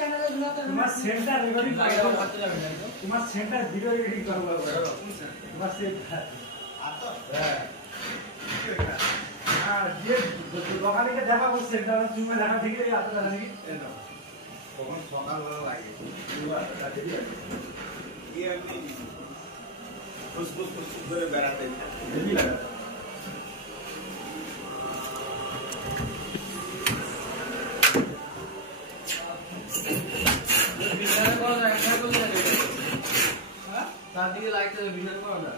তোমার centre recording তোমার centre video recording করবো তোমার সেন্টার আর যে দোকানে দেখাবো সেন্টার তুমি দেখা থেকে এত টাকা নাকি তখন সকালবেলা লাগে ফুসফুস করে বেড়াতে দিকে লাইট ভিডিও করো না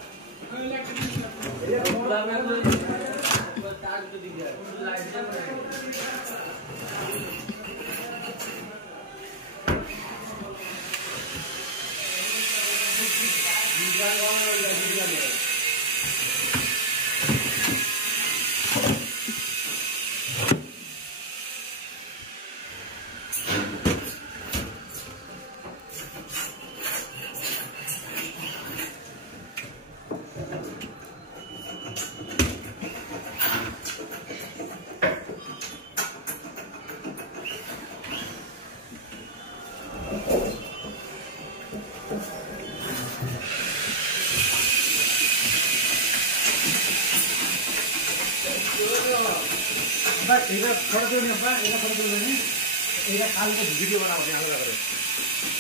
ভিডিও বানাবো আলাদা করে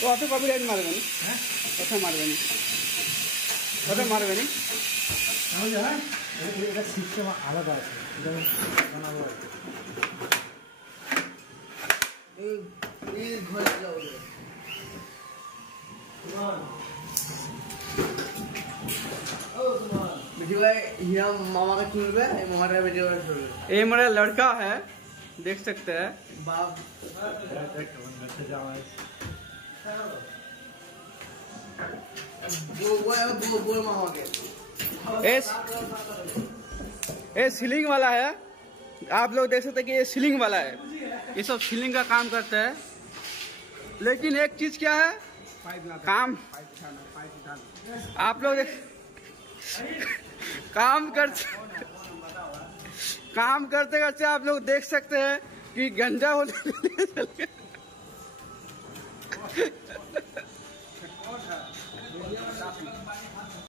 ও অত কপিরাইট মারবেন হ্যাঁ কথা মারবেন কথা মারবেন তাহলে হ্যাঁ এটা সিস্টেম আলাদা আছে যেমন বানাবো এই ঘরে যাও मामा का चुन पे मामा का बेटे का चुन ये मेरा लड़का है देख सकते हैं बाप बोल मामा के ये सीलिंग वाला है आप लोग देख सकते हैं कि ये सीलिंग वाला है ये सब सीलिंग का काम करते हैं लेकिन एक चीज क्या है काम आप लोग काम करते करते आप लोग देख सकते हैं कि गंजा होने